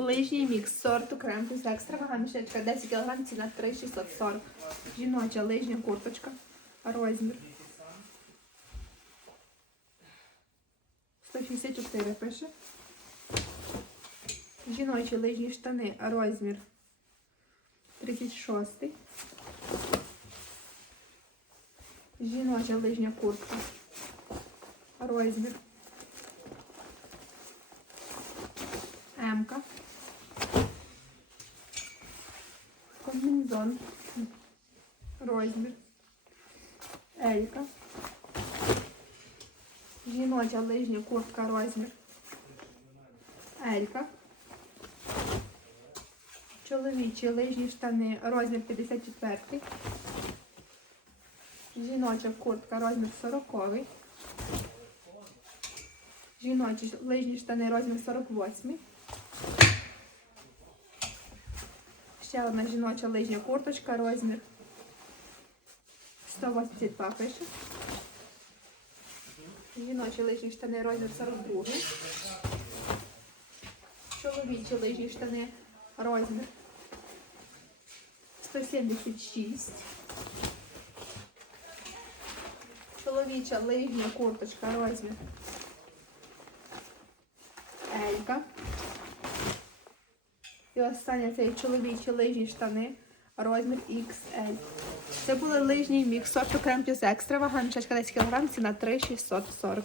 Лижній мікс сорту крем плюс екстра мішечка 10 кг, ціна 3,640. Жіноча лижня курточка. Розмір. 164 пише. Жіночі лижні штани. Розмір. 36. Жіноча лижня куртка. Розмір. М-ка. Комбінезон. Розмір. Елька. Жіноча лижня куртка розмір. Елька. Чоловічі лижні штани розмір 54. Жіноча куртка розмір 40. Жіночі лижні штани розмір 48. Ще одна жіноча лижня курточка, розмір 182 пише. Жіночі лижні штани, розмір 42. Чоловічі лижні штани, розмір 176. Чоловіча лижня курточка, розмір Елька. І останнє це чоловічі лижні штани, розмір XL. Це були лижні мікс сорту крем плюс екстра, вага мішечка 10 кг, ціна 3,640.